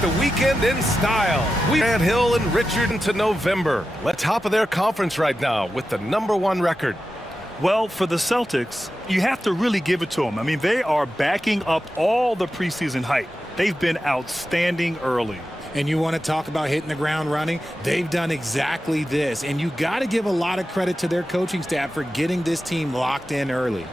The weekend in style. Grant Hill and Richard into November. Let's top of their conference right now with the #1 record. Well, for the Celtics, you have to really give it to them. I mean, they are backing up all the preseason hype. They've been outstanding early. And you want to talk about hitting the ground running? They've done exactly this. And you got to give a lot of credit to their coaching staff for getting this team locked in early.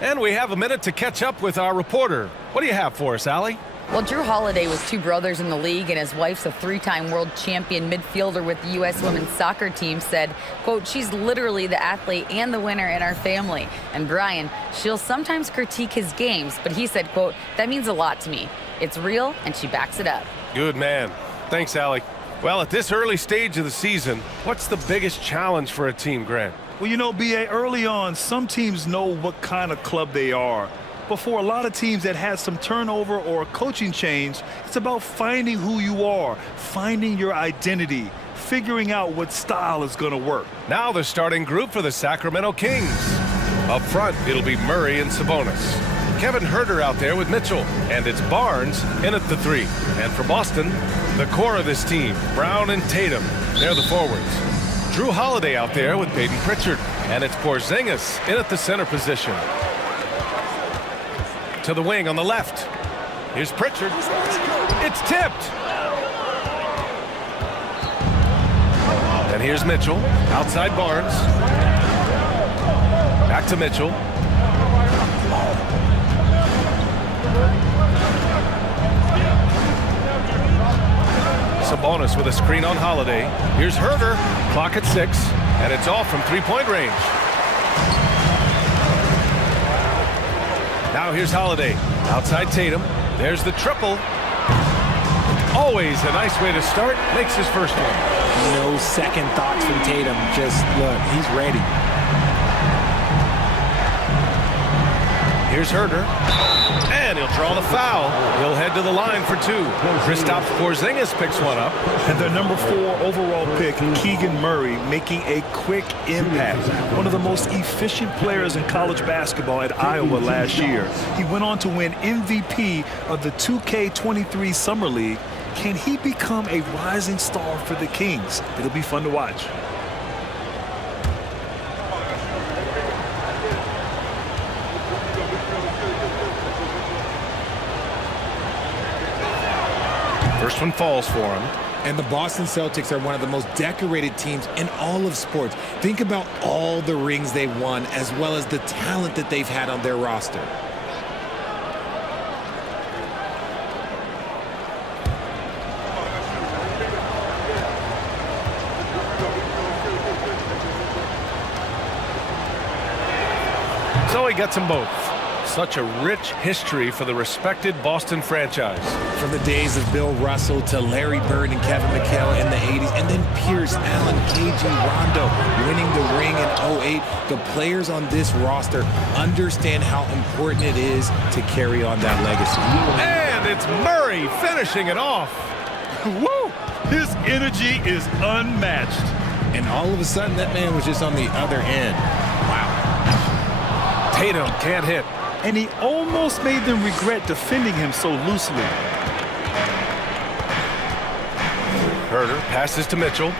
And we have a minute to catch up with our reporter. What do you have for us, Allie? Well, Drew Holiday was 2 brothers in the league, and his wife's a 3-time world champion midfielder with the U.S. women's soccer team, said, quote, she's literally the athlete and the winner in our family. And Brian, she'll sometimes critique his games, but he said, quote, that means a lot to me. It's real, and she backs it up. Good man. Thanks, Allie. Well, at this early stage of the season, what's the biggest challenge for a team, Grant? Well, you know, B.A., early on, some teams know what kind of club they are. But for a lot of teams that had some turnover or a coaching change, it's about finding who you are, finding your identity, figuring out what style is going to work. Now the starting group for the Sacramento Kings. Up front, it'll be Murray and Sabonis. Kevin Huerter out there with Mitchell. And it's Barnes in at the 3. And for Boston, the core of this team, Brown and Tatum. They're the forwards. Drew Holiday out there with Peyton Pritchard. And it's Porzingis in at the center position. To the wing on the left. Here's Pritchard. It's tipped. And here's Mitchell. Outside Barnes. Back to Mitchell. Sabonis with a screen on Holiday. Here's Huerter. Clock at 6. And it's off from 3-point range. Now here's Holiday. Outside Tatum. There's the triple. Always a nice way to start. Makes his first one. No second thoughts from Tatum. Just look, he's ready. Here's Huerter. And he'll draw the foul. He'll head to the line for 2. Kristaps Porzingis picks one up. And their #4 overall pick, Keegan Murray, making a quick impact. One of the most efficient players in college basketball at Iowa last year. He went on to win MVP of the 2K23 Summer League. Can he become a rising star for the Kings? It'll be fun to watch. First one falls for him. And the Boston Celtics are one of the most decorated teams in all of sports. Think about all the rings they've won, as well as the talent that they've had on their roster. So he gets them both. Such a rich history for the respected Boston franchise. From the days of Bill Russell to Larry Bird and Kevin McHale in the 80s, and then Pierce, Allen, KG, Rondo winning the ring in 08. The players on this roster understand how important it is to carry on that legacy. And it's Murray finishing it off. Woo! His energy is unmatched. And all of a sudden, that man was just on the other end. Wow. Tatum can't hit. And he almost made them regret defending him so loosely. Huerter passes to Mitchell.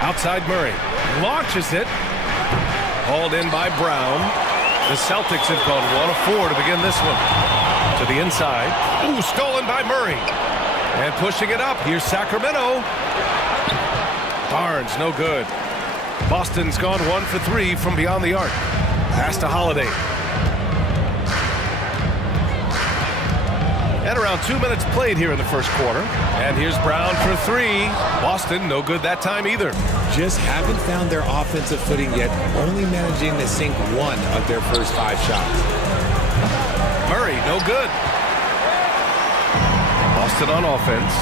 Outside Murray. Launches it. Hauled in by Brown. The Celtics have gone 1 of 4 to begin this one. To the inside. Ooh, stolen by Murray. And pushing it up. Here's Sacramento. Barnes, no good. Boston's gone 1 for 3 from beyond the arc. Pass to Holiday. And around 2 minutes played here in the first quarter. And here's Brown for 3. Boston, no good that time either. Just haven't found their offensive footing yet, only managing to sink 1 of their first 5 shots. Murray, no good. Boston on offense.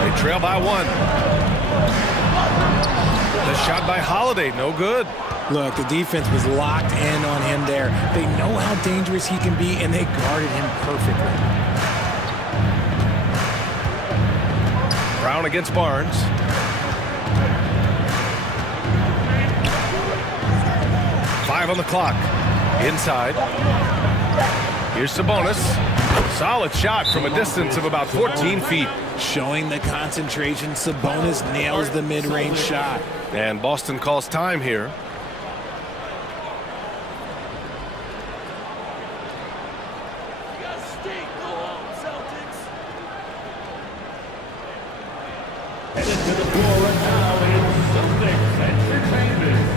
They trail by 1. The shot by Holiday, no good. Look, the defense was locked in on him there. They know how dangerous he can be, and they guarded him perfectly. Brown against Barnes. Five on the clock. Inside. Here's Sabonis. Solid shot from a distance of about 14 feet. Showing the concentration, Sabonis nails the mid-range shot. And Boston calls time here. Headed to the floor right now is Celtics Entertainment.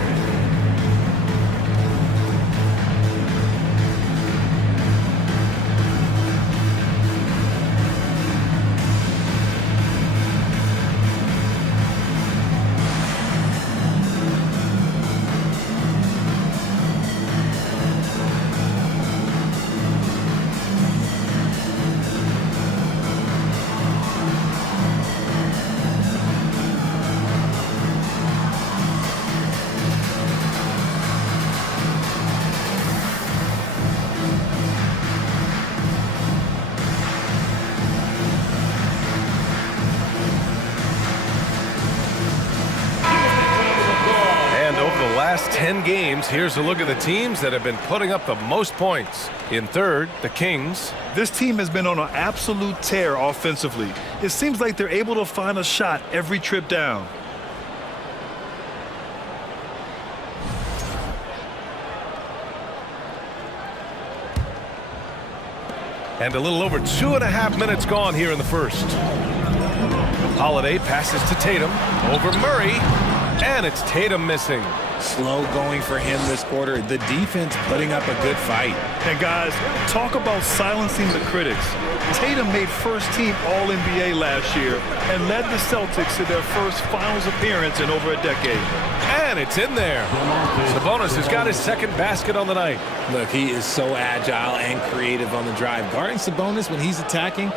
Last 10 games, here's a look at the teams that have been putting up the most points. In third, the Kings. This team has been on an absolute tear offensively. It seems like they're able to find a shot every trip down. And a little over 2.5 minutes gone here in the first. Holiday passes to Tatum over Murray, and it's Tatum missing. Slow going for him this quarter. The defense putting up a good fight. And guys, talk about silencing the critics. Tatum made first-team All-NBA last year and led the Celtics to their first finals appearance in over a decade. And it's in there. Sabonis has got his second basket on the night. Look, he is so agile and creative on the drive. Guarding Sabonis when he's attacking,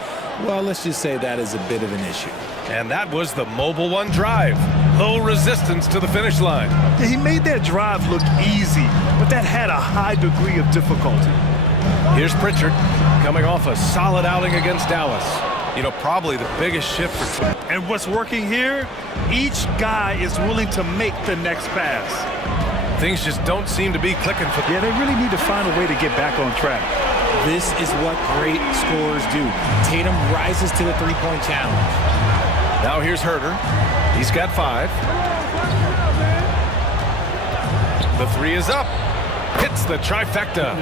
well, let's just say that is a bit of an issue. And that was the mobile one drive. Low resistance to the finish line. Yeah, he made that drive look easy, but that had a high degree of difficulty. Here's Pritchard coming off a solid outing against Dallas. You know, probably the biggest shift for... And what's working here? Each guy is willing to make the next pass. Things just don't seem to be clicking for... Yeah, they really need to find a way to get back on track. This is what great scorers do. Tatum rises to the three-point challenge. Now here's Herter. He's got 5. The 3 is up. Hits the trifecta.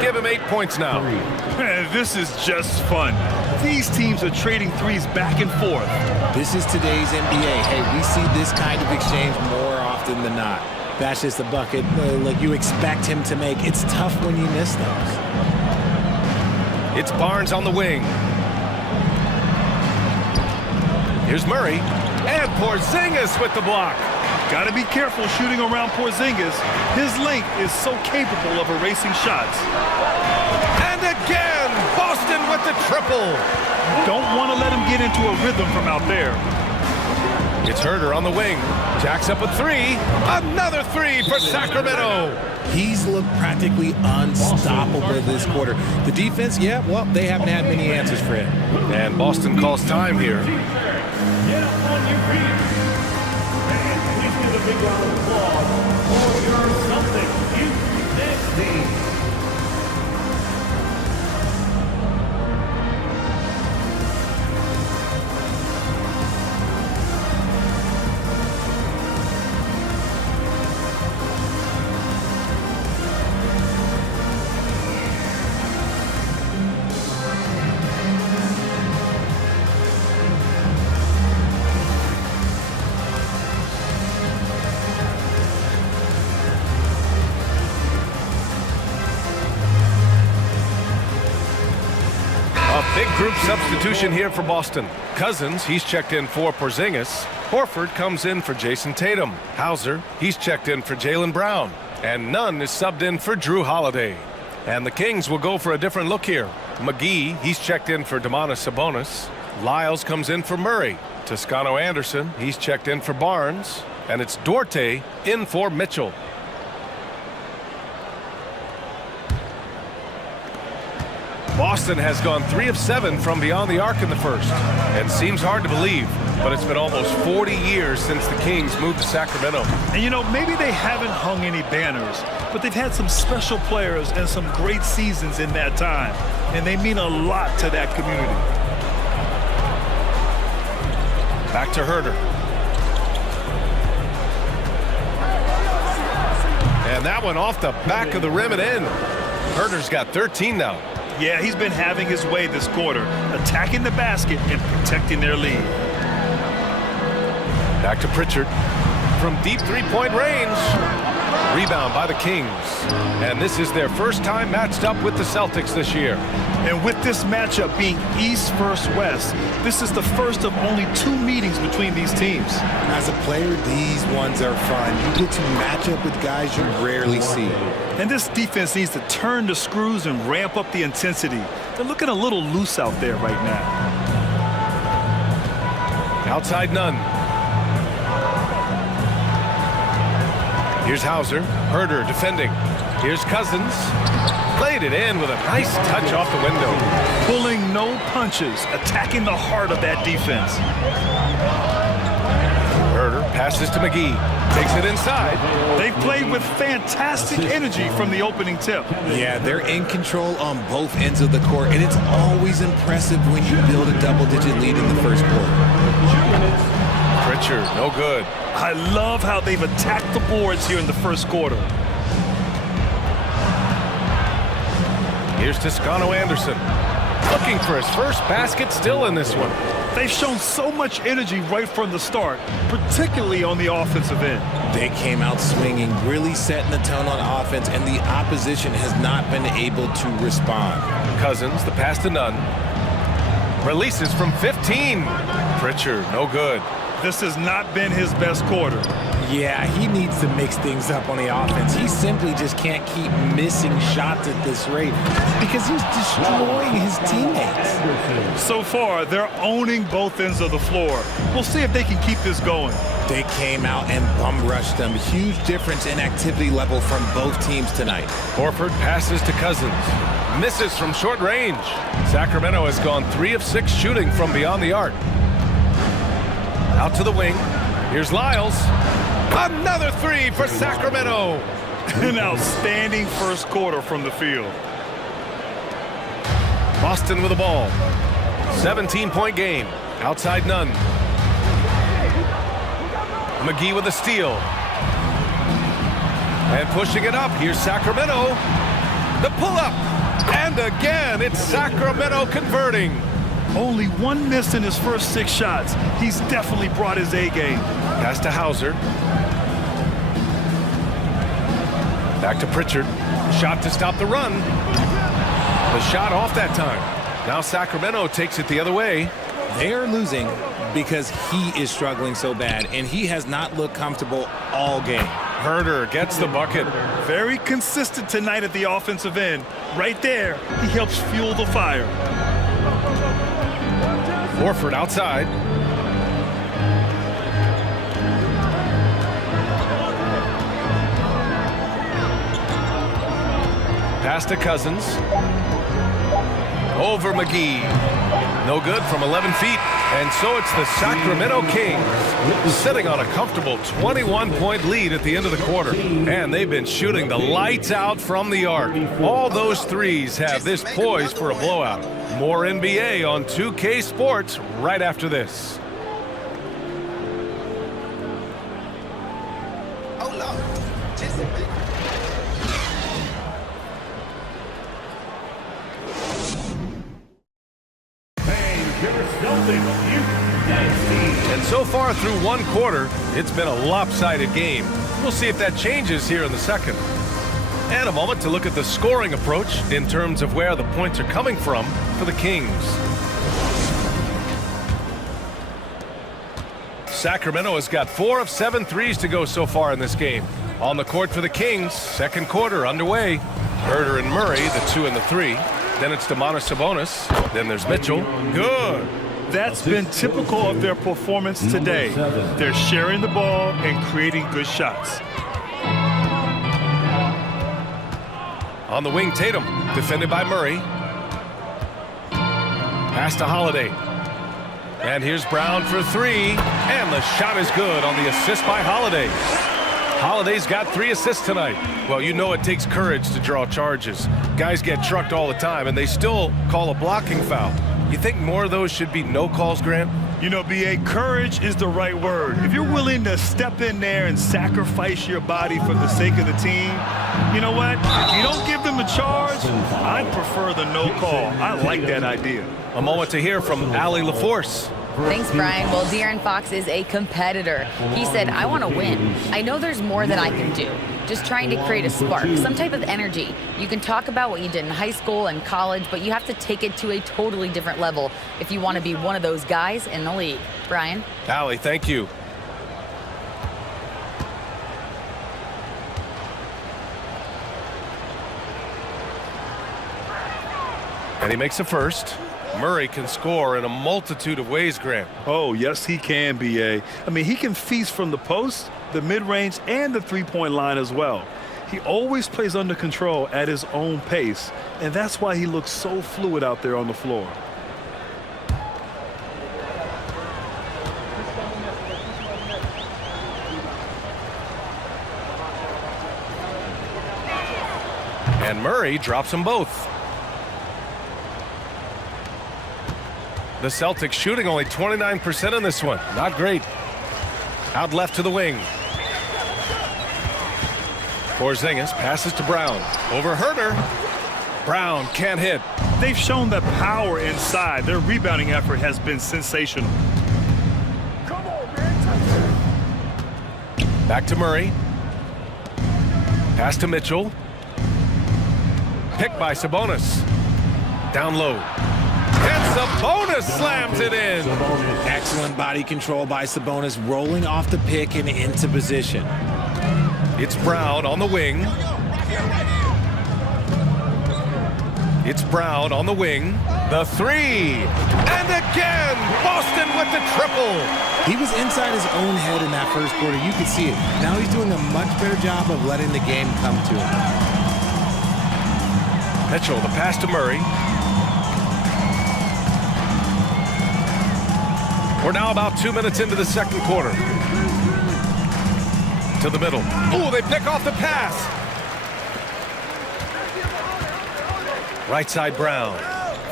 Give him 8 points now. Man, this is just fun. These teams are trading threes back and forth. This is today's NBA. Hey, we see this kind of exchange more often than not. That's just a bucket like you expect him to make. It's tough when you miss those. It's Barnes on the wing. Here's Murray. And Porzingis with the block. Got to be careful shooting around Porzingis. His length is so capable of erasing shots. And again, Boston with the triple. Don't want to let him get into a rhythm from out there. It's Herter on the wing. Jacks up a 3. Another 3 for Sacramento. He's looked practically unstoppable this quarter. The defense, yeah, well, they haven't had many answers for him. And Boston calls time here. Get up on your feet. And please give a big round of applause for your Celtics Youth Next Team. Big group substitution here for Boston. Cousins, he's checked in for Porzingis. Horford comes in for Jason Tatum. Hauser, he's checked in for Jaylen Brown. And Nunn is subbed in for Drew Holiday. And the Kings will go for a different look here. McGee, he's checked in for Domantas Sabonis. Lyles comes in for Murray. Toscano Anderson, he's checked in for Barnes. And it's Duarte in for Mitchell. Boston has gone 3 of 7 from beyond the arc in the first, and seems hard to believe but it's been almost 40 years since the Kings moved to Sacramento. And you know, maybe they haven't hung any banners, but they've had some special players and some great seasons in that time, and they mean a lot to that community. Back to Herder. And that one off the back of the rim and in. Herder's got 13 now. Yeah, he's been having his way this quarter, attacking the basket and protecting their lead. Back to Pritchard. From deep three-point range. Rebound by the Kings. And this is their first time matched up with the Celtics this year. And with this matchup being East versus West, this is the first of only 2 meetings between these teams. As a player, these ones are fun. You get to match up with guys you rarely see. And this defense needs to turn the screws and ramp up the intensity. They're looking a little loose out there right now. Outside none. Here's Hauser. Herder defending. Here's Cousins. Played it in with a nice touch off the window. Pulling no punches, attacking the heart of that defense. Herder passes to McGee. Takes it inside. They've played with fantastic energy from the opening tip. Yeah, they're in control on both ends of the court, and it's always impressive when you build a double-digit lead in the first quarter. Pritchard, no good. I love how they've attacked the boards here in the first quarter. Here's Toscano Anderson. Looking for his first basket still in this one. They've shown so much energy right from the start, particularly on the offensive end. They came out swinging, really setting the tone on offense, and the opposition has not been able to respond. Cousins, the pass to none. Releases from 15. Pritchard, no good. This has not been his best quarter. Yeah, he needs to mix things up on the offense. He simply just can't keep missing shots at this rate because he's destroying his teammates. So far, they're owning both ends of the floor. We'll see if they can keep this going. They came out and bum rushed them. Huge difference in activity level from both teams tonight. Horford passes to Cousins. Misses from short range. Sacramento has gone 3 of 6 shooting from beyond the arc. Out to the wing. Here's Lyles. Another 3 for Sacramento. An outstanding first quarter from the field. Boston with the ball. 17-point game. Outside none. McGee with a steal. And pushing it up. Here's Sacramento. The pull-up. And again, it's Sacramento converting. Only 1 miss in his first 6 shots. He's definitely brought his A game. Pass to Hauser. Back to Pritchard. Shot to stop the run. The shot off that time. Now Sacramento takes it the other way. They are losing because he is struggling so bad, and he has not looked comfortable all game. Herder gets the bucket. Very consistent tonight at the offensive end. Right there, he helps fuel the fire. Horford outside. Pass to Cousins. Over McGee. No good from 11 feet. And so it's the Sacramento Kings sitting on a comfortable 21-point lead at the end of the quarter. And they've been shooting the lights out from the arc. All those threes have this poised for a blowout. More NBA on 2K Sports right after this. And so far through one quarter, it's been a lopsided game. We'll see if that changes here in the second. And a moment to look at the scoring approach in terms of where the points are coming from for the Kings. Sacramento has got 4 of 7 threes to go so far in this game. On the court for the Kings, second quarter underway. Herder and Murray, the 2 and the 3. Then it's Domantas Sabonis. Then there's Mitchell. Good. That's been typical of their performance today. They're sharing the ball and creating good shots. On the wing, Tatum, defended by Murray. Pass to Holiday. And here's Brown for three. And the shot is good on the assist by Holiday. Holiday's got 3 assists tonight. Well, you know it takes courage to draw charges. Guys get trucked all the time, and they still call a blocking foul. You think more of those should be no calls, Grant? You know, B.A., courage is the right word. If you're willing to step in there and sacrifice your body for the sake of the team, you know what? If you don't give them a charge, I'd prefer the no call. I like that idea. A moment to hear from Allie LaForce. Thanks, Brian. Well, De'Aaron Fox is a competitor. He said, I want to win. I know there's more that I can do. Just trying to create a spark, some type of energy. You can talk about what you did in high school and college, but you have to take it to a totally different level if you want to be one of those guys in the league. Brian? Allie, thank you. And he makes a first. Murray can score in a multitude of ways, Grant. Oh, yes, he can, B.A. I mean, he can feast from the post, the mid-range, and the three-point line as well. He always plays under control at his own pace, and that's why he looks so fluid out there on the floor. And Murray drops them both. The Celtics shooting only 29% in this one. Not great. Out left to the wing. Porzingis passes to Brown. Over Herter. Brown can't hit. They've shown that power inside. Their rebounding effort has been sensational. Back to Murray. Pass to Mitchell. Picked by Sabonis. Down low. And Sabonis slams it in. Excellent body control by Sabonis, rolling off the pick and into position. It's Brown on the wing. It's Brown on the wing. The three. And again, Boston with the triple. He was inside his own head in that first quarter. You could see it. Now he's doing a much better job of letting the game come to him. Mitchell, the pass to Murray. We're now about 2 minutes into the second quarter. To the middle. Oh, they pick off the pass. Right side Brown.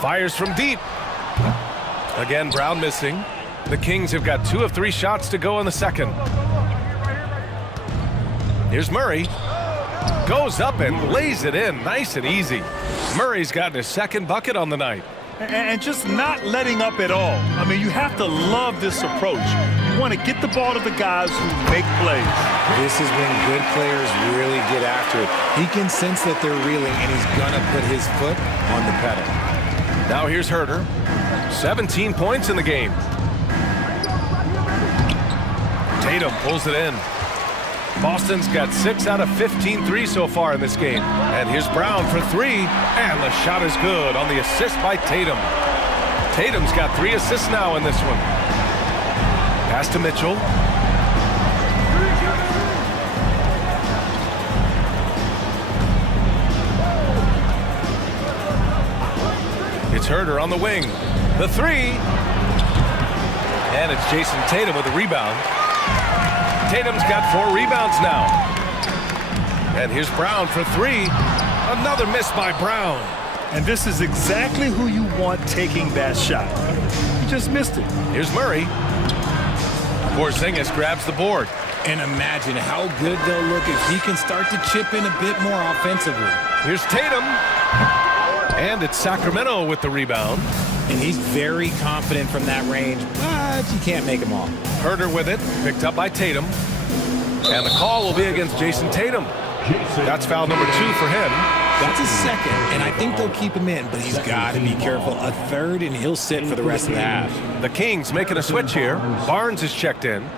Fires from deep. Again, Brown missing. The Kings have got 2 of 3 shots to go in the second. Here's Murray. Goes up and lays it in nice and easy. Murray's gotten his second bucket on the night. And just not letting up at all. I mean, you have to love this approach. You want to get the ball to the guys who make plays. This is when good players really get after it. He can sense that they're reeling, and he's going to put his foot on the pedal. Now here's Herter. 17 points in the game. Tatum pulls it in. Boston's got 6 out of 15 threes so far in this game. And here's Brown for 3. And the shot is good on the assist by Tatum. Tatum's got 3 assists now in this one. Pass to Mitchell. It's Herter on the wing. The 3. And it's Jason Tatum with the rebound. Tatum's got 4 rebounds now. And here's Brown for 3. Another miss by Brown. And this is exactly who you want taking that shot. You just missed it. Here's Murray. Porzingis grabs the board. And imagine how good they'll look if he can start to chip in a bit more offensively. Here's Tatum. And it's Sacramento with the rebound. And he's very confident from that range, but you can't make him all. Herter with it, picked up by Tatum. And the call will be against Jason Tatum. That's foul number 2 for him. That's his second, and I think they'll keep him in, but he's got to be careful. A third, and he'll sit for the rest of the half. The Kings making a switch here. Barnes is checked in.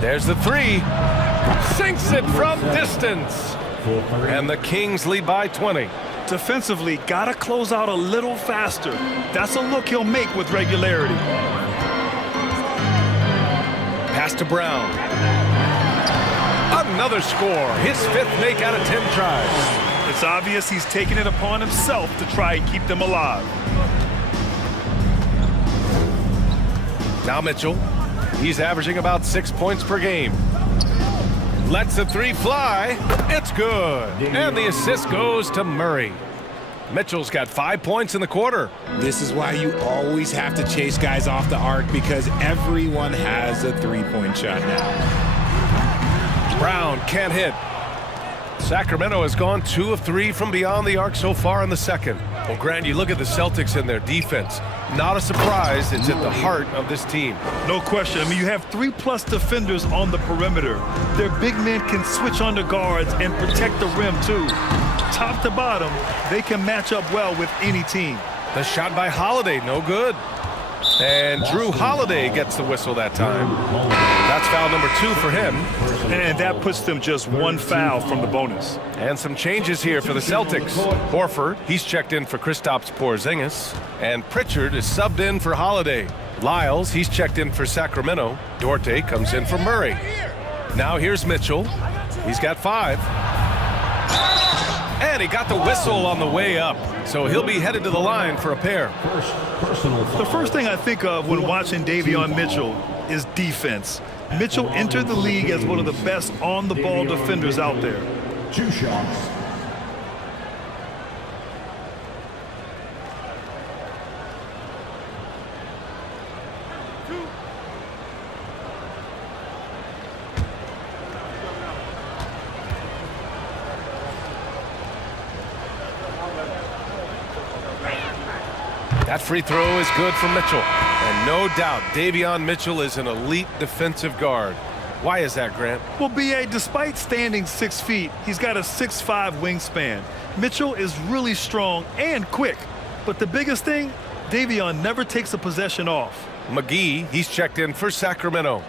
There's the 3. Sinks it from distance. And the Kings lead by 20. Defensively, got to close out a little faster. That's a look he'll make with regularity. Pass to Brown. Another score. His 5th make out of 10 tries. It's obvious he's taking it upon himself to try and keep them alive. Now Mitchell. He's averaging about 6 points per game. Lets the three fly. It's good. And the assist goes to Murray. Mitchell's got 5 points in the quarter. This is why you always have to chase guys off the arc, because everyone has a three-point shot now. Brown can't hit. Sacramento has gone 2 of 3 from beyond the arc so far in the second. Well, Grant, you look at the Celtics and their defense. Not a surprise. It's at the heart of this team. No question. I mean, you have 3+ defenders on the perimeter. Their big men can switch on the guards and protect the rim, too. Top to bottom, they can match up well with any team. The shot by Holiday, no good. And Drew Holiday gets the whistle that time. That's foul number 2 for him. And that puts them just 1 foul from the bonus. And some changes here for the Celtics. Horford, he's checked in for Kristaps Porzingis. And Pritchard is subbed in for Holiday. Lyles, he's checked in for Sacramento. Duarte comes in for Murray. Now here's Mitchell. He's got 5. And he got the whistle on the way up. So he'll be headed to the line for a pair. The first thing I think of when watching Davion Mitchell is defense. Mitchell entered the league as one of the best on-the-ball defenders out there. 2 shots. That free throw is good for Mitchell. And no doubt, Davion Mitchell is an elite defensive guard. Why is that, Grant? Well, B.A., despite standing 6 feet, he's got a 6'5" wingspan. Mitchell is really strong and quick. But the biggest thing, Davion never takes a possession off. McGee, he's checked in for Sacramento.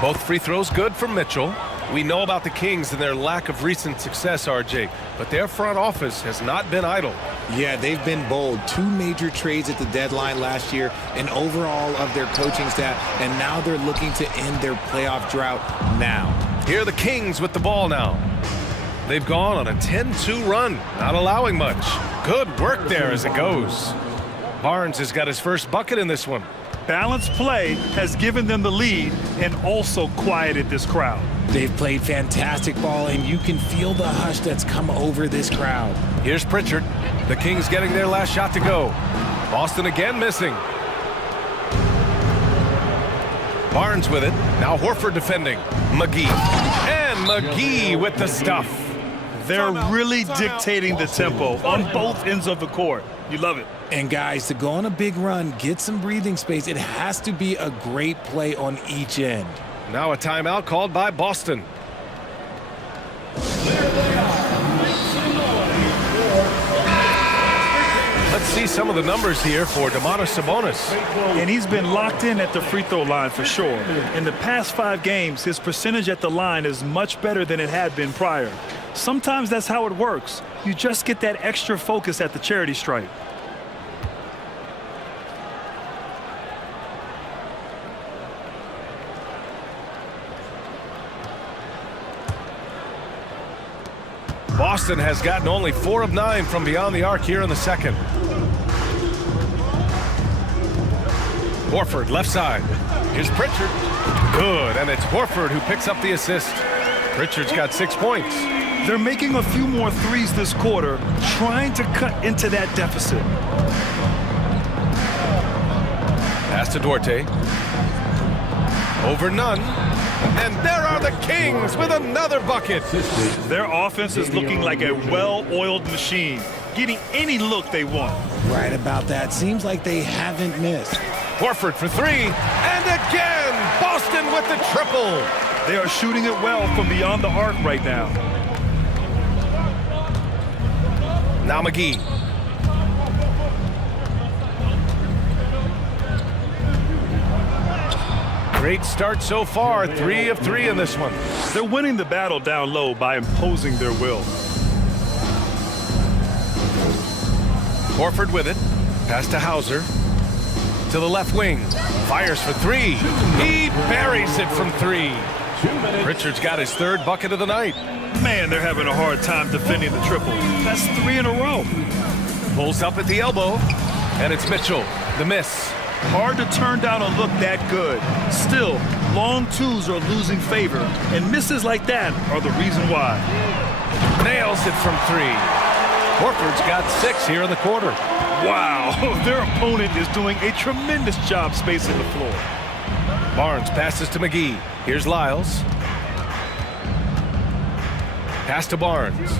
Both free throws good for Mitchell. We know about the Kings and their lack of recent success, RJ, but their front office has not been idle. Yeah, they've been bold. 2 major trades at the deadline last year, an overall of their coaching staff, and now they're looking to end their playoff drought now. Here are the Kings with the ball now. They've gone on a 10-2 run, not allowing much. Good work there as it goes. Barnes has got his first bucket in this one. Balanced play has given them the lead and also quieted this crowd. They've played fantastic ball, and you can feel the hush that's come over this crowd. Here's Pritchard. The Kings getting their last shot to go. Boston again missing. Barnes with it. Now Horford defending. McGee. And McGee with the stuff. They're really dictating the tempo on both ends of the court. You love it. And guys, to go on a big run, get some breathing space, it has to be a great play on each end. Now a timeout called by Boston. Let's see some of the numbers here for Domantas Sabonis. And he's been locked in at the free throw line for sure. In the past 5 games, his percentage at the line is much better than it had been prior. Sometimes that's how it works. You just get that extra focus at the charity stripe. Boston has gotten only 4 of 9 from beyond the arc here in the second. Horford left side. Here's Pritchard. Good, and it's Horford who picks up the assist. Pritchard's got 6 points. They're making a few more threes this quarter, trying to cut into that deficit. Pass to Duarte. Over none. And there are the Kings with another bucket. Their offense is looking like a well-oiled machine, getting any look they want. Right about that. Seems like they haven't missed. Horford for 3. And again, Boston with the triple. They are shooting it well from beyond the arc right now. Now McGee. Great start so far, 3 of 3 in this one. They're winning the battle down low by imposing their will. Horford with it. Pass to Hauser. to the left wing. Fires for three. He buries it from three. Pritchard's got his third bucket of the night. Man, they're having a hard time defending the triple. That's 3 in a row. Pulls up at the elbow, and it's Mitchell. The miss. Hard to turn down a look that good. Still, long twos are losing favor, and misses like that are the reason why. Nails it from three. Horford's got 6 here in the quarter. Wow, their opponent is doing a tremendous job spacing the floor. Barnes passes to McGee. Here's Lyles. Pass to Barnes.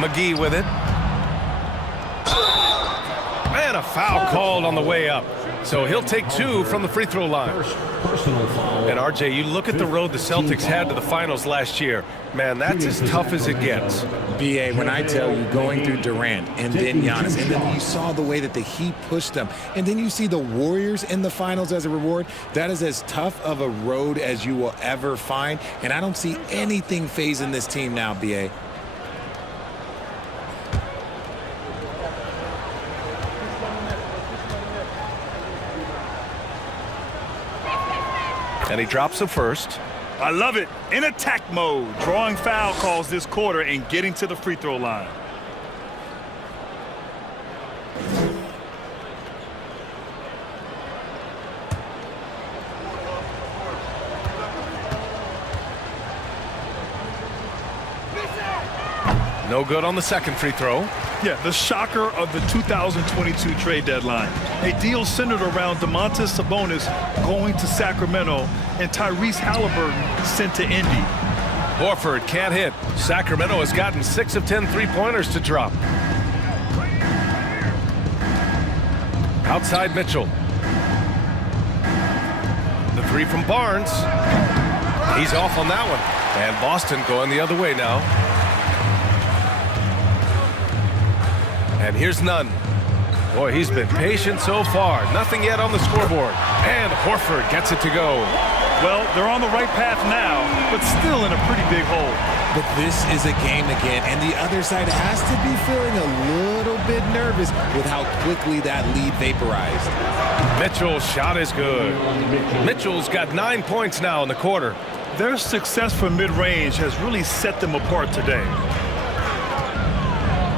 McGee with it. And a foul called on the way up. So he'll take 2 from the free throw line. And RJ, you look at the road the Celtics had to the finals last year. Man, that's as tough as it gets. BA, when I tell you, going through Durant and then Giannis, and then you saw the way that the Heat pushed them, and then you see the Warriors in the finals as a reward, that is as tough of a road as you will ever find. And I don't see anything phasing this team now, BA. And he drops the first. I love it. In attack mode, drawing foul calls this quarter and getting to the free throw line. No good on the second free throw. Yeah, the shocker of the 2022 trade deadline. A deal centered around Domantas Sabonis going to Sacramento and Tyrese Halliburton sent to Indy. Horford can't hit. Sacramento has gotten 6 of 10 three-pointers to drop. Outside Mitchell. The three from Barnes. He's off on that one. And Boston going the other way now. And here's Nunn. Boy, he's been patient so far. Nothing yet on the scoreboard. And Horford gets it to go. Well, they're on the right path now, but still in a pretty big hole. But this is a game again, and the other side has to be feeling a little bit nervous with how quickly that lead vaporized. Mitchell's shot is good. Mitchell's got 9 points now in the quarter. Their success from mid-range has really set them apart today.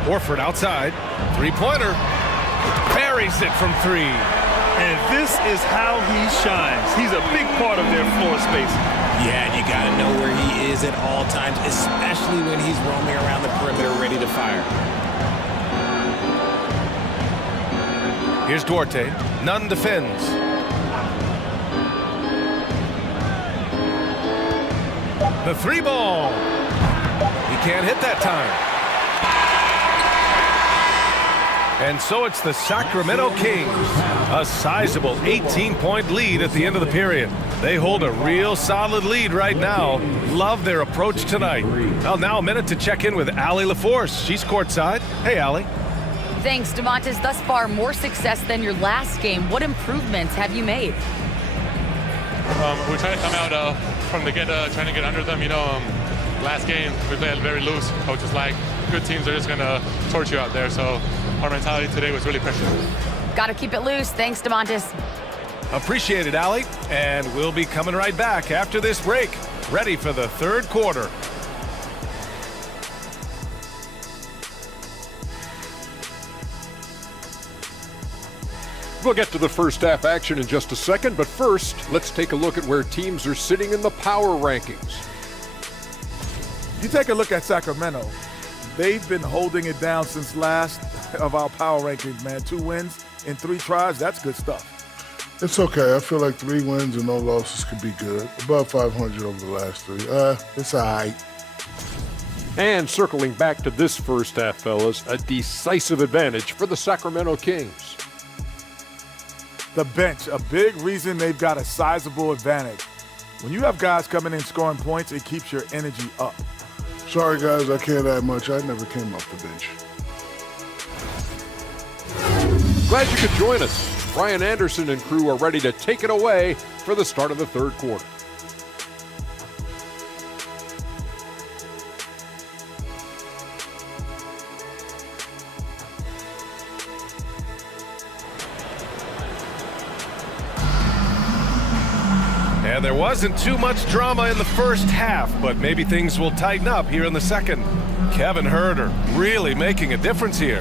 Horford outside. Three-pointer. Buries it from three. And this is how he shines. He's a big part of their floor space. Yeah, and you got to know where he is at all times, especially when he's roaming around the perimeter ready to fire. Here's Duarte. Nunn defends. The three ball. He can't hit that time. And so it's the Sacramento Kings. A sizable 18-point lead at the end of the period. They hold a real solid lead right now. Love their approach tonight. Well, now a minute to check in with Allie LaForce. She's courtside. Hey, Allie. Thanks, Domantas. Thus far, more success than your last game. What improvements have you made? We're trying to come out from the get, trying to get under them. You know, last game we played very loose. Coaches like good teams are just going to torch you out there. So our mentality today was really pressure. Got to keep it loose. Thanks, Domantas. Appreciate it, Allie. And we'll be coming right back after this break. Ready for the third quarter. We'll get to the first half action in just a second, but first, let's take a look at where teams are sitting in the power rankings. You take a look at Sacramento. They've been holding it down since last of our power rankings, man. 2 wins in 3 tries, that's good stuff. It's okay. I feel like 3 wins and no losses could be good. Above 500 over the last 3. It's all right. And circling back to this first half, fellas, a decisive advantage for the Sacramento Kings. The bench, a big reason they've got a sizable advantage. When you have guys coming in scoring points, it keeps your energy up. Sorry, guys, I can't add much. I never came off the bench. Glad you could join us. Brian Anderson and crew are ready to take it away for the start of the third quarter. And there wasn't too much drama in the first half, but maybe things will tighten up here in the second. Kevin Huerter really making a difference here.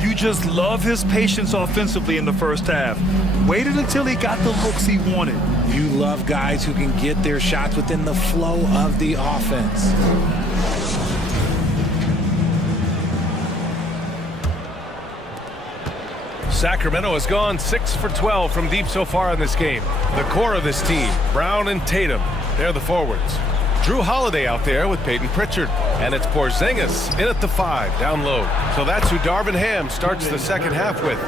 You just love his patience offensively in the first half. Waited until he got the looks he wanted. You love guys who can get their shots within the flow of the offense. Sacramento has gone 6 for 12 from deep so far in this game. The core of this team, Brown and Tatum, they're the forwards. Drew Holiday out there with Peyton Pritchard. And it's Porzingis in at the 5, down low. So that's who Darvin Ham starts the second half with.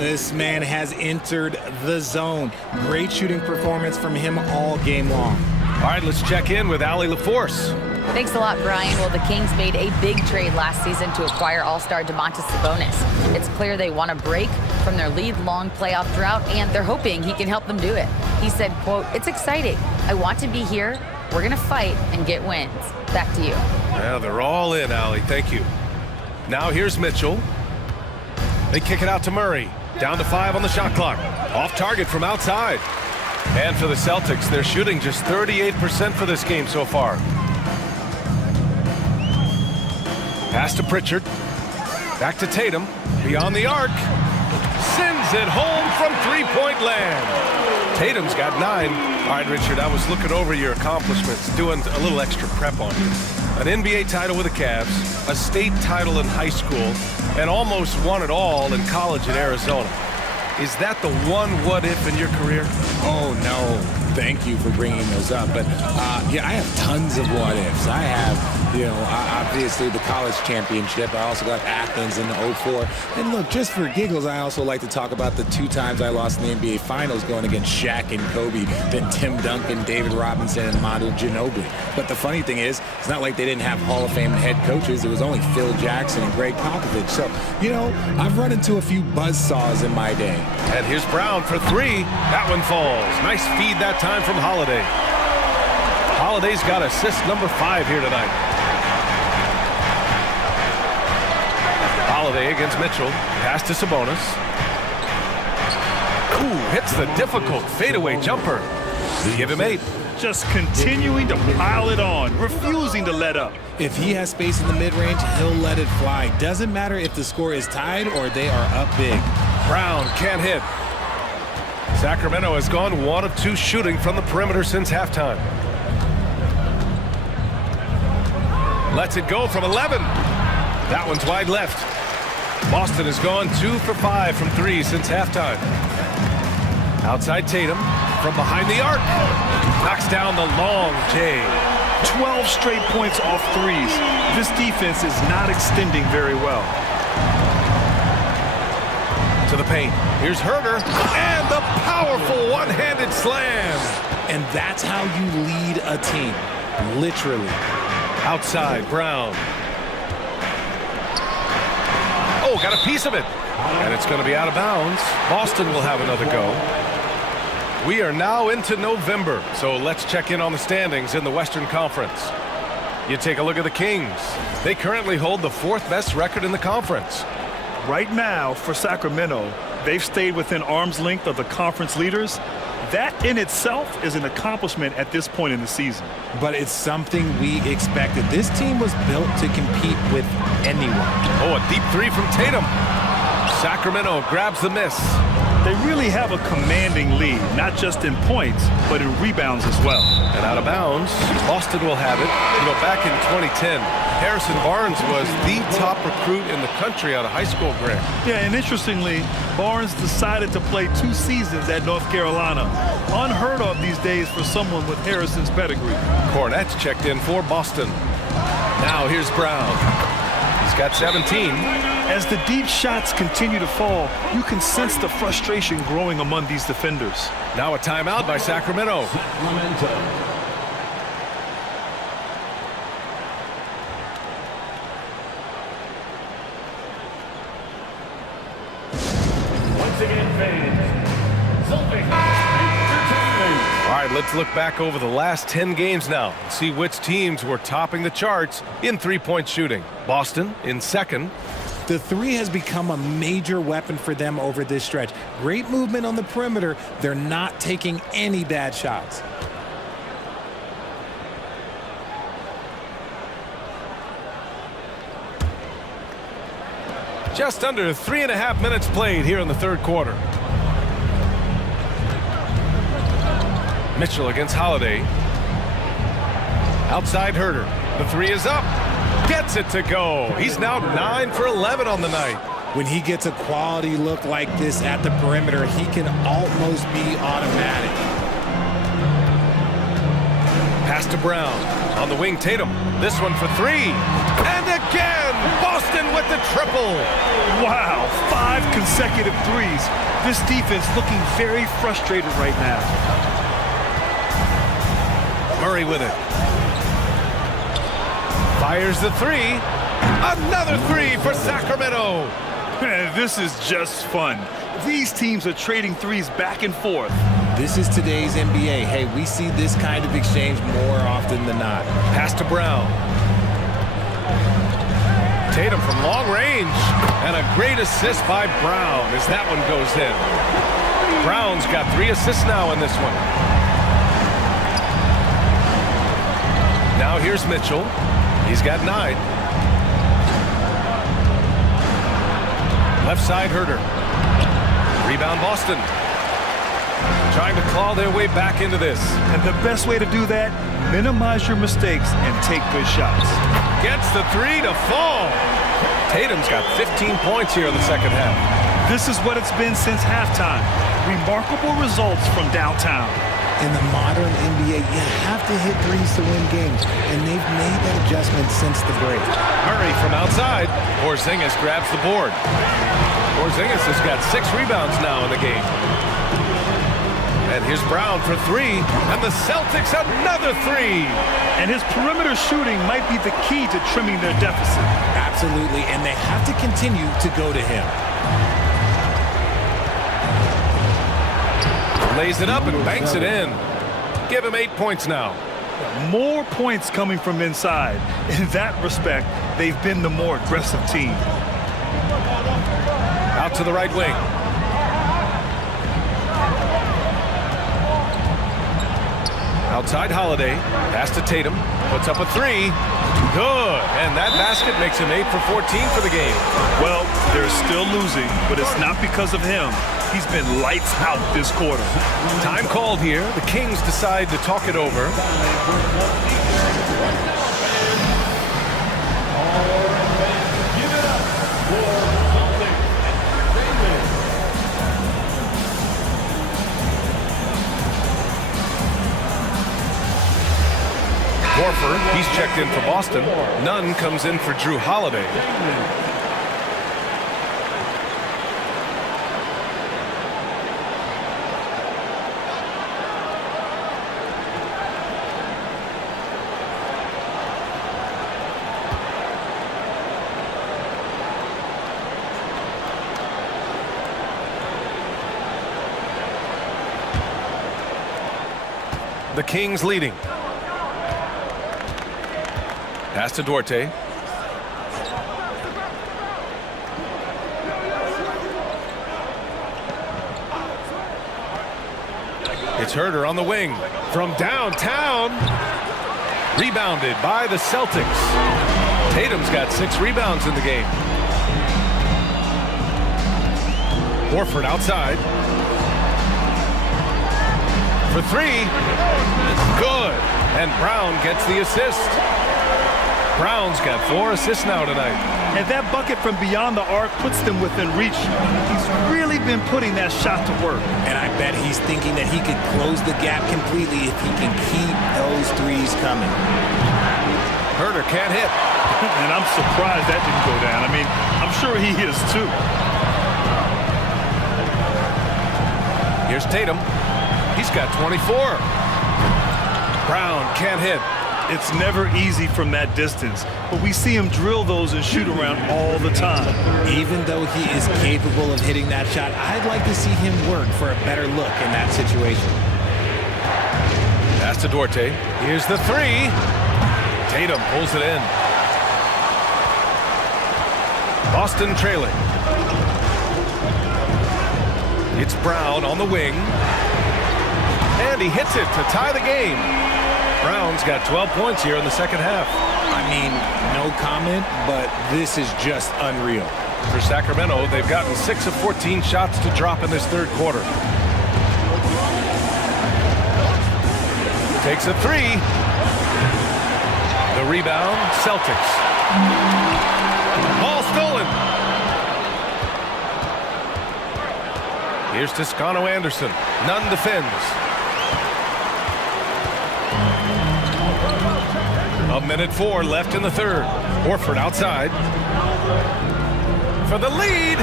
This man has entered the zone. Great shooting performance from him all game long. All right, let's check in with Allie LaForce. Thanks a lot, Brian. Well, the Kings made a big trade last season to acquire all-star Domantas Sabonis. It's clear they want to break from their lead-long playoff drought, and they're hoping he can help them do it. He said, quote, "It's exciting. I want to be here. We're going to fight and get wins." Back to you. Yeah, they're all in, Allie. Thank you. Now here's Mitchell. They kick it out to Murray. Down to 5 on the shot clock. Off target from outside. And for the Celtics, they're shooting just 38% for this game so far. Pass to Pritchard. Back to Tatum. Beyond the arc. Sends it home from three-point land. Tatum's got 9. All right, Richard, I was looking over your accomplishments, doing a little extra prep on you. An NBA title with the Cavs, a state title in high school, and almost won it all in college in Arizona. Is that the one what-if in your career? Oh, no. Thank you for bringing those up. But, yeah, I have tons of what-ifs. I have, you know, obviously the college championship. I also got Athens in '04. And, look, just for giggles, I also like to talk about the 2 times I lost in the NBA Finals going against Shaq and Kobe, then Tim Duncan, David Robinson, and Manu Ginobili. But the funny thing is, it's not like they didn't have Hall of Fame head coaches. It was only Phil Jackson and Greg Popovich. So, you know, I've run into a few buzzsaws in my day. And here's Brown for 3. That one falls. Nice feed that time from Holiday. Holiday's got assist number 5 here tonight. Holiday against Mitchell. Pass to Sabonis. Ooh, hits the difficult fadeaway jumper. Give him 8. Just continuing to pile it on, refusing to let up. If he has space in the mid-range, he'll let it fly. Doesn't matter if the score is tied or they are up big. Brown can't hit. Sacramento has gone 1 of 2 shooting from the perimeter since halftime. Lets it go from 11. That one's wide left. Boston has gone 2 for 5 from 3 since halftime. Outside Tatum from behind the arc. Knocks down the long J. 12 straight points off threes. This defense is not extending very well. To the paint. Here's Huerter. And the powerful one-handed slam. And that's how you lead a team. Literally. Outside, Brown. Oh, got a piece of it. And it's going to be out of bounds. Boston will have another go. We are now into November, so let's check in on the standings in the Western Conference. You take a look at the Kings. They currently hold the 4th best record in the conference. Right now, for Sacramento, they've stayed within arm's length of the conference leaders. That in itself is an accomplishment at this point in the season. But it's something we expected. This team was built to compete with anyone. Oh, a deep 3 from Tatum. Sacramento grabs the miss. They really have a commanding lead, not just in points, but in rebounds as well. And out of bounds, Boston will have it. You know, back in 2010, Harrison Barnes was the top recruit in the country out of high school, Grant. Yeah, and interestingly, Barnes decided to play 2 seasons at North Carolina. Unheard of these days for someone with Harrison's pedigree. Cornette's checked in for Boston. Now here's Brown. He's got 17. As the deep shots continue to fall, you can sense the frustration growing among these defenders. Now a timeout by Sacramento. Once again, fans, Celtics Entertainment. All right, let's look back over the last 10 games now and see which teams were topping the charts in three-point shooting. Boston in second. The 3 has become a major weapon for them over this stretch. Great movement on the perimeter. They're not taking any bad shots. Just under 3.5 minutes played here in the third quarter. Mitchell against Holiday. Outside Herder. The three is up. Gets it to go. He's now 9 for 11 on the night. When he gets a quality look like this at the perimeter, he can almost be automatic. Pass to Brown. On the wing, Tatum. This one for three. And again, Boston with the triple. Wow, 5 consecutive threes. This defense looking very frustrated right now. Murray with it. Fires the three. Another three for Sacramento. Man, this is just fun. These teams are trading threes back and forth. This is today's NBA. Hey, we see this kind of exchange more often than not. Pass to Brown. Tatum from long range. And a great assist by Brown as that one goes in. Brown's got 3 assists now in this one. Now here's Mitchell. He's got 9. Left side, Herder. Rebound, Boston. Trying to claw their way back into this. And the best way to do that, minimize your mistakes and take good shots. Gets the three to fall. Tatum's got 15 points here in the second half. This is what it's been since halftime. Remarkable results from downtown. In the modern NBA, you have to hit threes to win games, and they've made that adjustment since the break. Murray from outside. Porzingis grabs the board. Porzingis has got 6 rebounds now in the game. And here's Brown for 3, and the Celtics another 3. And his perimeter shooting might be the key to trimming their deficit. Absolutely, and they have to continue to go to him. Lays it up and banks it in. Give him 8 points now. More points coming from inside. In that respect, they've been the more aggressive team. Out to the right wing. Outside Holiday. Pass to Tatum. Puts up a 3. Good. And that basket makes him 8 for 14 for the game. Well, they're still losing, but it's not because of him. He's been lights out this quarter. Time called here. The Kings decide to talk it over. Horford, he's checked in for Boston. Nunn comes in for Drew Holiday. The Kings leading. Pass to Duarte. It's Herder on the wing. From downtown. Rebounded by the Celtics. Tatum's got 6 rebounds in the game. Horford outside. For 3. Good. And Brown gets the assist. Brown's got 4 assists now tonight. And that bucket from beyond the arc puts them within reach. He's really been putting that shot to work. And I bet he's thinking that he could close the gap completely if he can keep those threes coming. Herder can't hit. And I'm surprised that didn't go down. I mean, I'm sure he is too. Here's Tatum. He's got 24. Brown can't hit. It's never easy from that distance, but we see him drill those and shoot around all the time. Even though he is capable of hitting that shot, I'd like to see him work for a better look in that situation. Pass to Duarte. Here's the 3. Tatum pulls it in. Boston trailing. It's Brown on the wing. And he hits it to tie the game. Brown's got 12 points here in the second half. I mean, no comment, but this is just unreal. For Sacramento, they've gotten 6 of 14 shots to drop in this third quarter. Takes a three. The rebound, Celtics. Ball stolen. Here's Toscano Anderson. Nunn defends. A minute 4 left in the third. Horford outside. For the lead.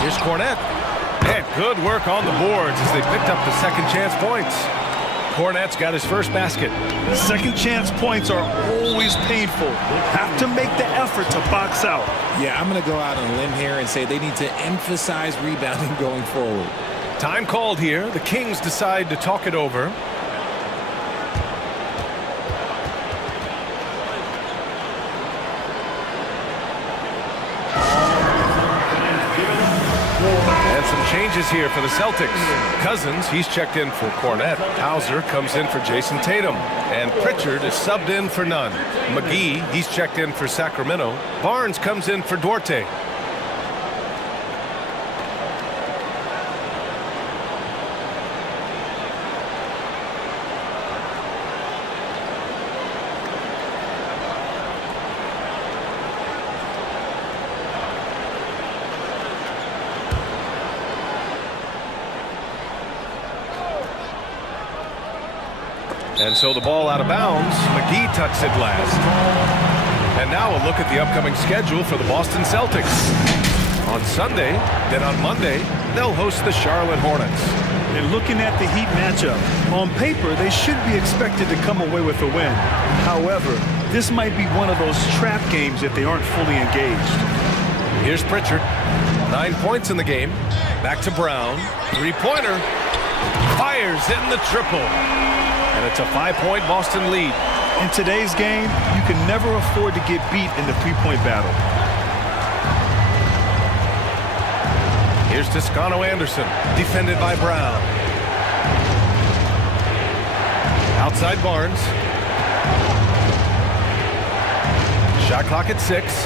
Here's Cornette. And good work on the boards as they picked up the second chance points. Cornette's got his first basket. Second chance points are always painful. Have to make the effort to box out. Yeah, I'm going to go out on a limb here and say they need to emphasize rebounding going forward. Time called here. The Kings decide to talk it over. Changes here for the Celtics. Cousins, he's checked in for Cornette. Hauser comes in for Jason Tatum. And Pritchard is subbed in for Nunn. McGee, he's checked in for Sacramento. Barnes comes in for Duarte. And so the ball out of bounds. McGee tucks it last. And now a look at the upcoming schedule for the Boston Celtics. On Sunday, then on Monday, they'll host the Charlotte Hornets. And looking at the Heat matchup, on paper, they should be expected to come away with a win. However, this might be one of those trap games if they aren't fully engaged. Here's Pritchard. 9 points in the game. Back to Brown. Three-pointer. Fires in the triple. And it's a 5-point Boston lead. In today's game, you can never afford to get beat in the three-point battle. Here's Toscano Anderson, defended by Brown. Outside Barnes. Shot clock at 6.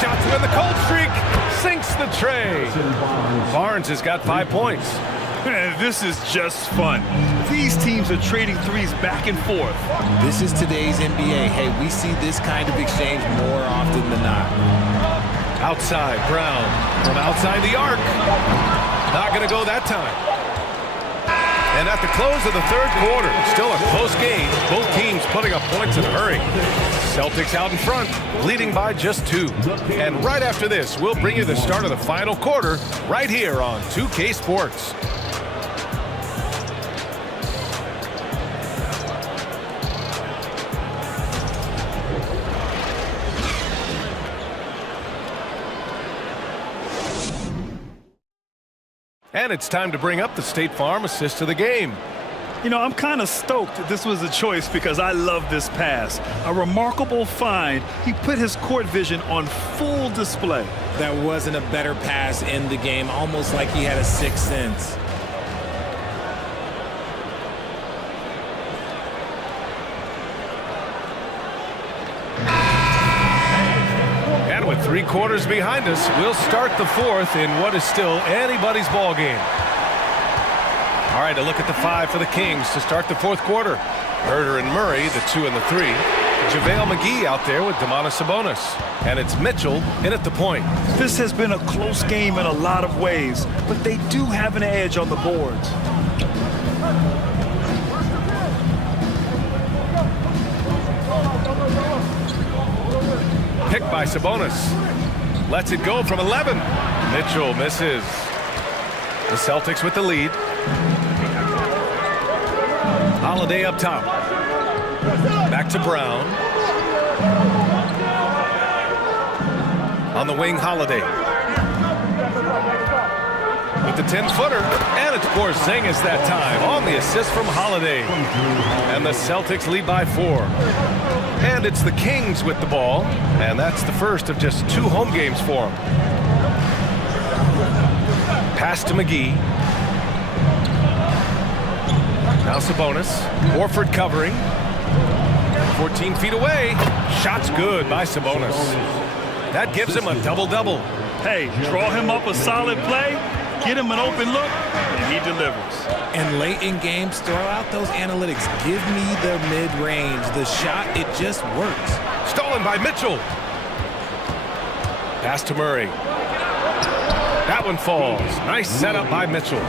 Shot to win the cold streak. Sinks the tray. Barnes has got 5 points. This is just fun. These teams are trading threes back and forth. This is today's NBA. Hey, we see this kind of exchange more often than not. Outside, Brown. From outside the arc. Not going to go that time. And at the close of the third quarter, still a close game. Both teams putting up points in a hurry. Celtics out in front, leading by just 2. And right after this, we'll bring you the start of the final quarter right here on 2K Sports. And it's time to bring up the State Farm assist of the game. You know, I'm kind of stoked this was a choice because I love this pass. A remarkable find. He put his court vision on full display. That wasn't a better pass in the game, almost like he had a sixth sense. And with 3 quarters behind us, we'll start the fourth in what is still anybody's ball game. All right, a look at the 5 for the Kings to start the fourth quarter. Herder and Murray, the 2 and the 3. JaVale McGee out there with Domantas Sabonis. And it's Mitchell in at the point. This has been a close game in a lot of ways, but they do have an edge on the boards. Picked by Sabonis. Lets it go from 11. Mitchell misses. The Celtics with the lead. Holiday up top. Back to Brown. On the wing, Holiday. With the 10-footer. And it's Porzingis that time on the assist from Holiday. And the Celtics lead by 4. And it's the Kings with the ball. And that's the first of just 2 home games for them. Pass to McGee. Now Sabonis. Horford covering. 14 feet away. Shot's good by Sabonis. That gives him a double-double. Hey, draw him up a solid play, get him an open look, and he delivers. And late in games, throw out those analytics. Give me the mid-range. The shot, it just works. Stolen by Mitchell. Pass to Murray. That one falls. Nice setup by Mitchell.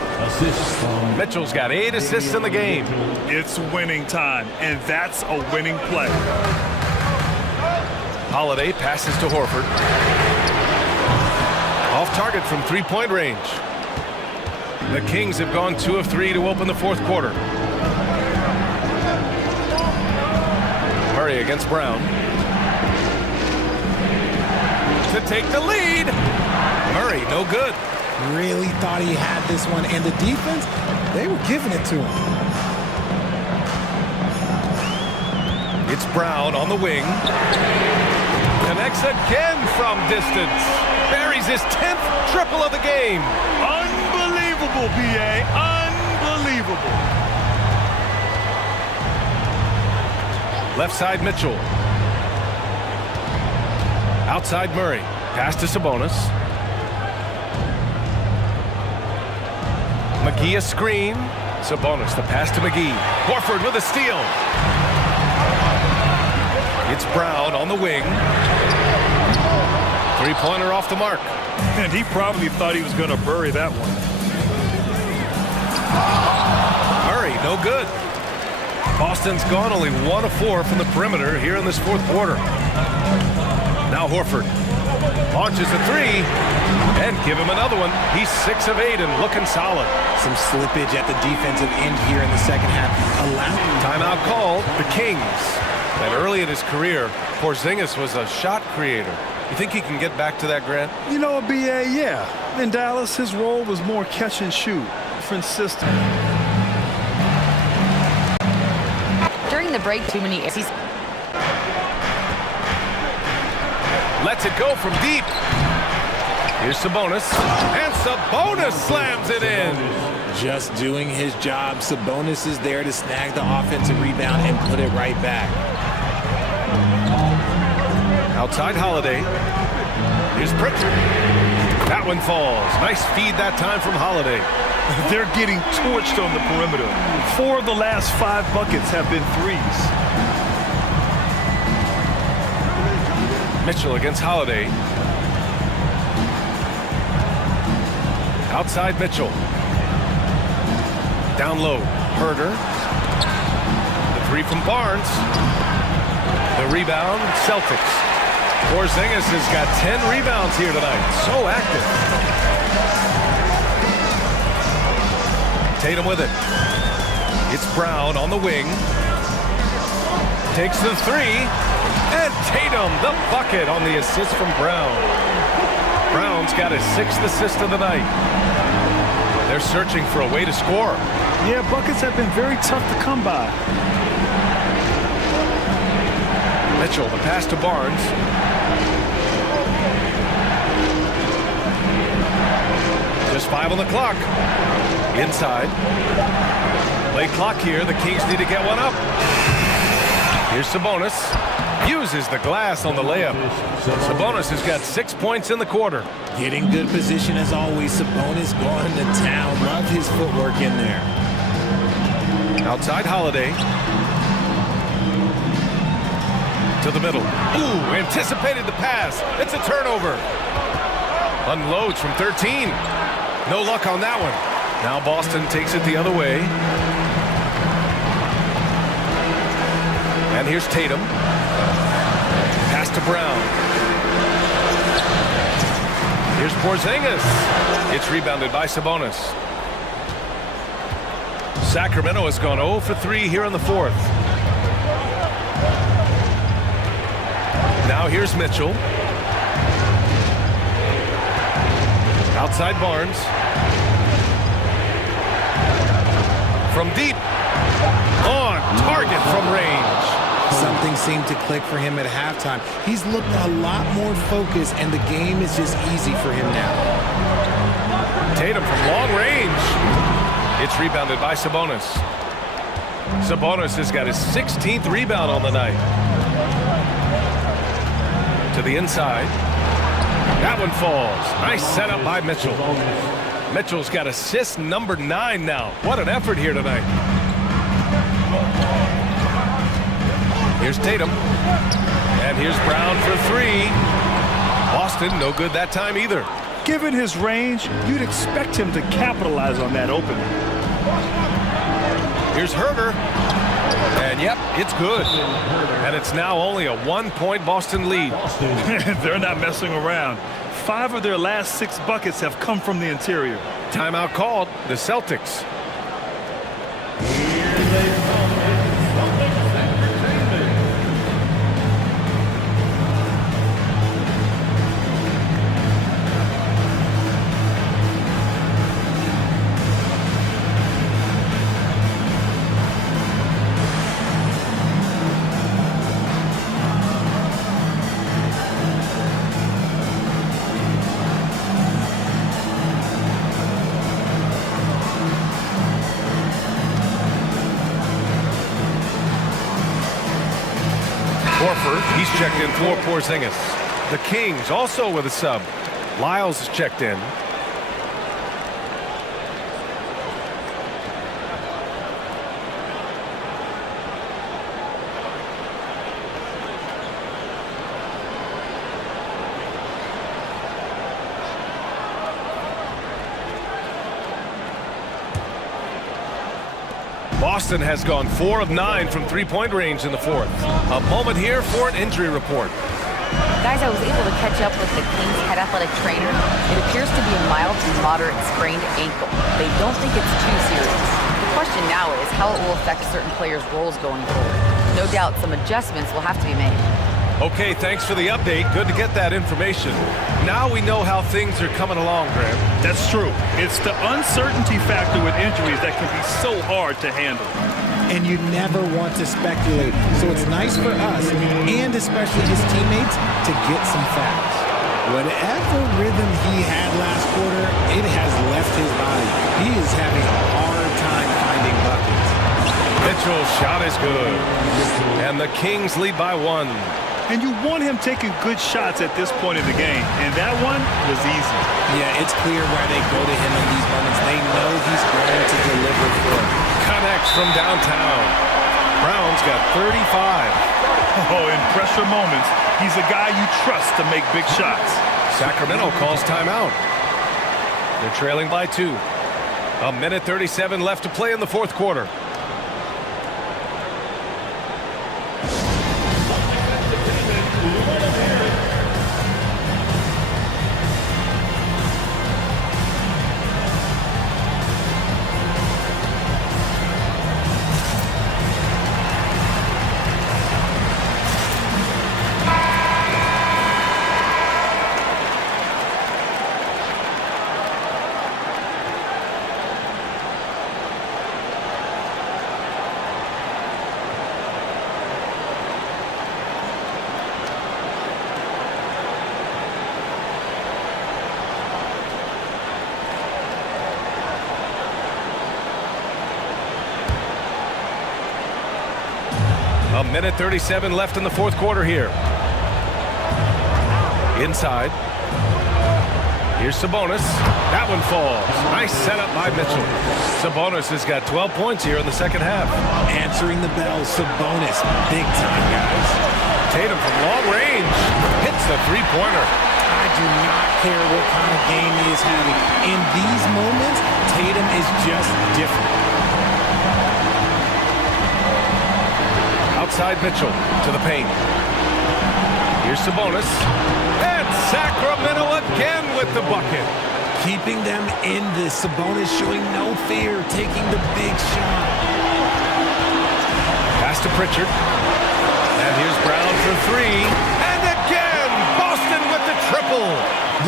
Mitchell's got 8 assists in the game. It's winning time, and that's a winning play. Holiday passes to Horford. Off target from three-point range. The Kings have gone 2 of 3 to open the fourth quarter. Murray against Brown. To take the lead. Murray, no good. Really thought he had this one. And the defense, they were giving it to him. It's Brown on the wing. Connects again from distance. Buries his 10th triple of the game. Unbelievable, B.A. Unbelievable. Left side, Mitchell. Outside, Murray. Pass to Sabonis. McGee a screen. Sabonis, the pass to McGee. Horford with a steal. It's Brown on the wing. Three-pointer off the mark. And he probably thought he was going to bury that one. Murray, no good. Boston's gone only 1 of 4 from the perimeter here in this fourth quarter. Now Horford launches a 3 and give him another one. He's 6 of 8 and looking solid. Some slippage at the defensive end here in the second half. Timeout call, the Kings. And early in his career, Porzingis was a shot creator. You think he can get back to that, Grant? You know, B.A., yeah. In Dallas, his role was more catch and shoot. Different system. During the break, too many. Lets it go from deep. Here's Sabonis. And Sabonis slams it in. Just doing his job. Sabonis is there to snag the offensive rebound and put it right back. Outside Holiday. Here's Pritchard. That one falls. Nice feed that time from Holiday. They're getting torched on the perimeter. 4 of the last 5 buckets have been threes. Mitchell against Holiday. Outside Mitchell. Down low. Herder. The 3 from Barnes. The rebound, Celtics. Porzingis has got 10 rebounds here tonight. So active. Tatum with it. It's Brown on the wing. Takes the 3. And Tatum, the bucket on the assist from Brown. Brown's got his 6th assist of the night. They're searching for a way to score. Yeah, buckets have been very tough to come by. Mitchell, the pass to Barnes. Just 5 on the clock. Inside. Late clock here. The Kings need to get one up. Here's Sabonis. Uses the glass on the layup. Sabonis has got 6 points in the quarter. Getting good position as always. Sabonis going to town. Love his footwork in there. Outside Holiday. To the middle. Ooh, anticipated the pass. It's a turnover. Unloads from 13. No luck on that one. Now Boston takes it the other way. And here's Tatum. Pass to Brown. Here's Porzingis. It's rebounded by Sabonis. Sacramento has gone 0 for 3 here in the fourth. Now here's Mitchell. Outside Barnes. From deep. On target from range. Something seemed to click for him at halftime. He's looked a lot more focused, and the game is just easy for him now. Tatum from long range. It's rebounded by Sabonis. Sabonis has got his 16th rebound on the night. To the inside. That one falls. Nice setup by Mitchell. Mitchell's got assist number 9 now. What an effort here tonight. Here's Tatum. And here's Brown for 3. Boston, no good that time either. Given his range, you'd expect him to capitalize on that opening. Here's Herder. And yep, it's good. And it's now only a 1-point Boston lead. They're not messing around. 5 of their last 6 buckets have come from the interior. Timeout called. The Celtics. He's checked in for Porzingis. The Kings also with a sub. Lyles is checked in. Boston has gone 4 of 9 from three-point range in the 4th. A moment here for an injury report. Guys, I was able to catch up with the Kings head athletic trainer. It appears to be a mild to moderate sprained ankle. They don't think it's too serious. The question now is how it will affect certain players' roles going forward. No doubt some adjustments will have to be made. Okay, thanks for the update. Good to get that information. Now we know how things are coming along, Graham. That's true. It's the uncertainty factor with injuries that can be so hard to handle. And you never want to speculate. So it's nice for us, and especially his teammates, to get some facts. Whatever rhythm he had last quarter, it has left his body. He is having a hard time finding buckets. Mitchell's shot is good. And the Kings lead by 1. And you want him taking good shots at this point in the game. And that one was easy. Yeah, it's clear why they go to him in these moments. They know he's going to deliver for them. Connects from downtown. Brown's got 35. Oh, in pressure moments, he's a guy you trust to make big shots. Sacramento calls timeout. They're trailing by 2. A minute 37 left to play in the 4th quarter. A minute 37 left in the 4th quarter here. Inside. Here's Sabonis. That one falls. Nice setup by Mitchell. Sabonis has got 12 points here in the 2nd half. Answering the bell, Sabonis. Big time, guys. Tatum from long range. Hits the three-pointer. I do not care what kind of game he is having. In these moments, Tatum is just different. Outside Mitchell to the paint. Here's Sabonis. And Sacramento again with the bucket. Keeping them in this. Sabonis showing no fear, taking the big shot. Pass to Pritchard. And here's Brown for 3. And again, Boston with the triple.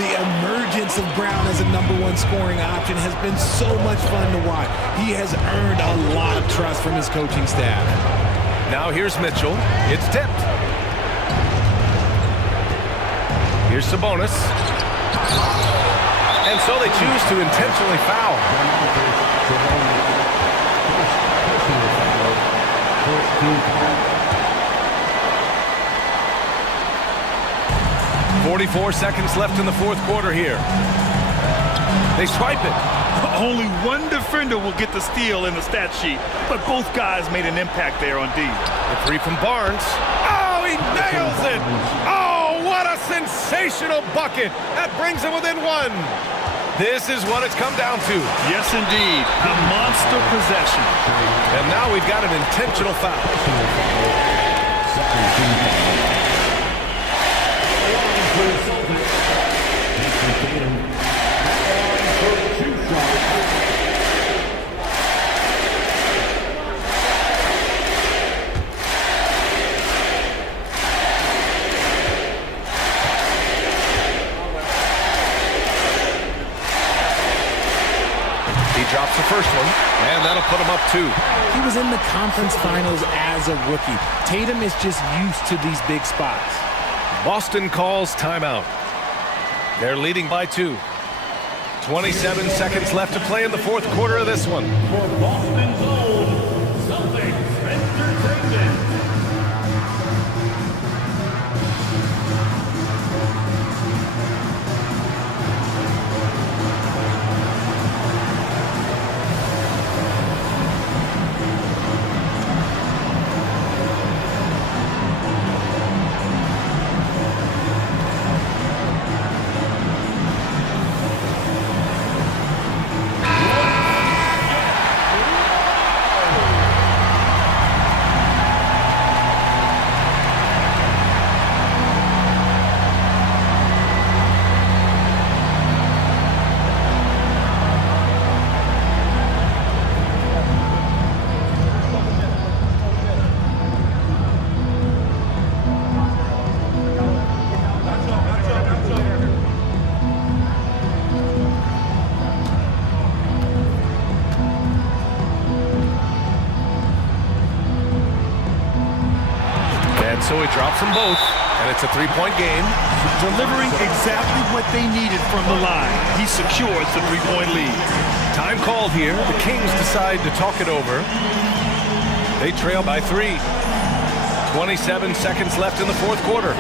The emergence of Brown as a #1 scoring option has been so much fun to watch. He has earned a lot of trust from his coaching staff. Now here's Mitchell. It's tipped. Here's Sabonis. And so they choose to intentionally foul. .44 seconds left in the fourth quarter here. They swipe it. Only one defender will get the steal in the stat sheet, but both guys made an impact there on D. The three from Barnes. Oh, he nails it! Oh, what a sensational bucket! That brings him within one. This is what it's come down to. Yes, indeed. A monster possession. And now we've got an intentional foul. He drops the first one, and that'll put him up 2. He was in the conference finals as a rookie. Tatum is just used to these big spots. Boston calls timeout. They're leading by 2. 27 seconds left to play in the fourth quarter of this one. For Boston's own Celtics Entertainment. So he drops them both, and it's a three-point game. Delivering exactly what they needed from the line. He secures the three-point lead. Time called here. The Kings decide to talk it over. They trail by 3. 27 seconds left in the fourth quarter.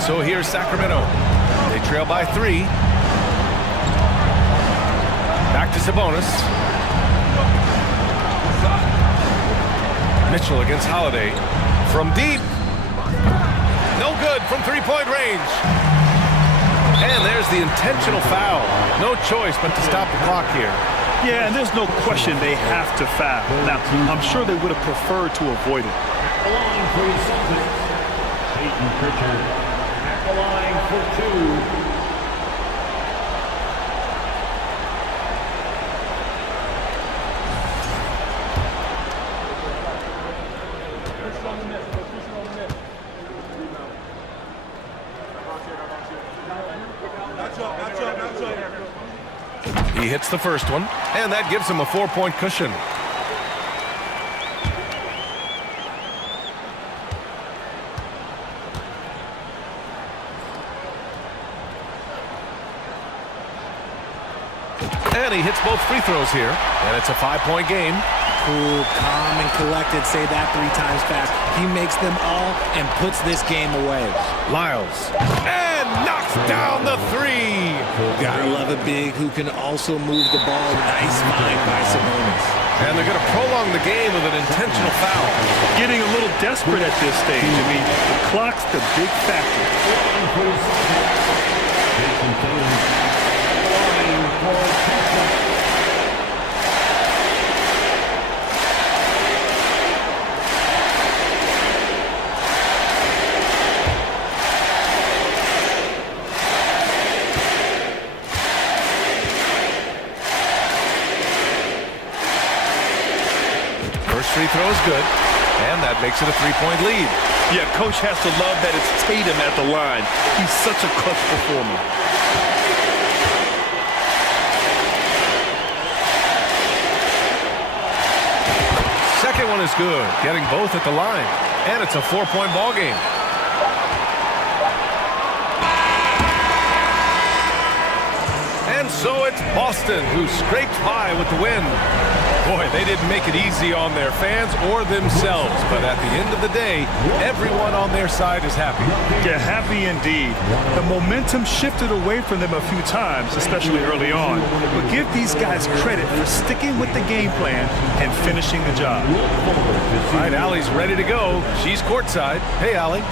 So here's Sacramento. They trail by 3. Back to Sabonis. Mitchell against Holiday. From deep. No good from three-point range. And there's the intentional foul. No choice but to stop the clock here. Yeah, and there's no question they have to foul. Now, I'm sure they would have preferred to avoid it. The line for the Celtics, Peyton Pritchard. The line for 2. He hits the first one, and that gives him a 4-point cushion. And he hits both free throws here, and it's a 5-point game. Cool, calm, and collected. Say that 3 times fast. He makes them all and puts this game away. Lyles, and knocks down the 3. Gotta love a big who can also move the ball. Nice find by Sabonis. And they're going to prolong the game with an intentional foul. Getting a little desperate at this stage. I mean, the clock's the big factor. makes it a 3-point lead. Yeah, coach has to love that it's Tatum at the line. He's such a clutch performer. Second one is good, getting both at the line. And it's a 4-point ball game. And so it's Boston who scraped by with the win. Boy, they didn't make it easy on their fans or themselves, but at the end of the day, everyone on their side is happy. Yeah, happy indeed. The momentum shifted away from them a few times, especially early on. But give these guys credit for sticking with the game plan and finishing the job. All right, Allie's ready to go. She's courtside. Hey, Allie.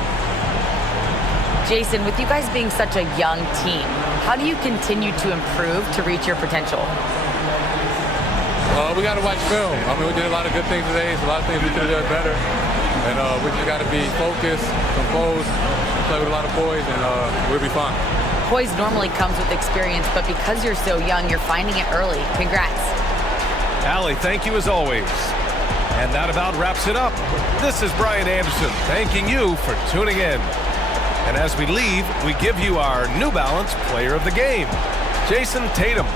Jason, with you guys being such a young team, how do you continue to improve to reach your potential? We got to watch film. I mean, we did a lot of good things today. There's a lot of things we could have done better. And we just got to be focused, composed, play with a lot of poise, and we'll be fine. Poise normally comes with experience, but because you're so young, you're finding it early. Congrats. Allie, thank you as always. And that about wraps it up. This is Brian Anderson thanking you for tuning in. And as we leave, we give you our New Balance Player of the Game, Jason Tatum.